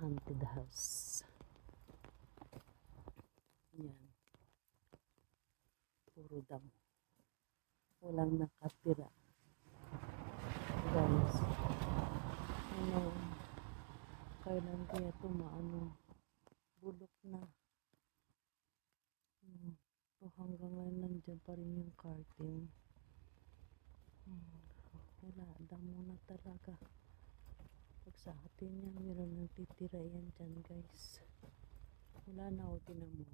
haunted house. Yan. Puro damo. Walang nakatira. Guys. Ano, kailan kaya tumaano? Bulok na. So hanggang ngayon nandyan pa rin yung curtain. Wala, damo na talaga. Pag sa atin yan, meron nang titira yan dyan guys. Wala na o, tinan mo.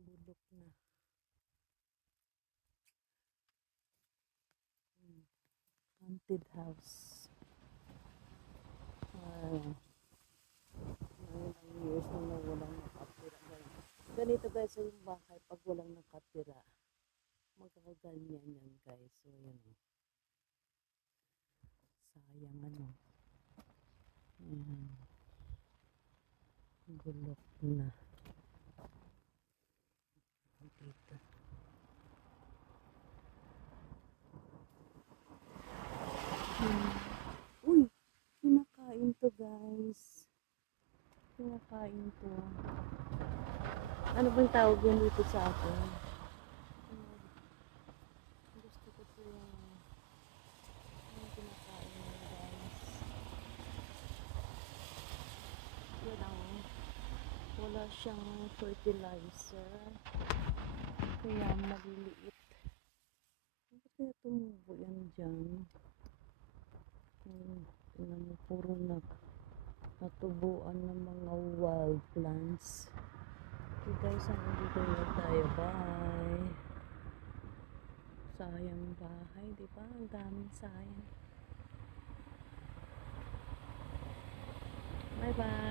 Bulok na. Haunted house. Ilang years na walang nakatira. Ganito guys yung bahay pag walang nakatira. Magkakaganyan yan guys. So yun o. Sayang ano. Ayan. Bulok na. Dito. Uy! Kinakain to guys. Kinakain to. Ano bang tawag yun dito sa akin? Gusto ko to yung kinakain mo guys. Yan ang wala siyang fertilizer. Kaya maliliit. Bakit kaya tumubo yan dyan? Tingnan mo, puro natubuan ng mga wild plants. Okay guys, nandito na tayo. Bye! Sayang bahay, diba? Ang daming sayang. Bye bye!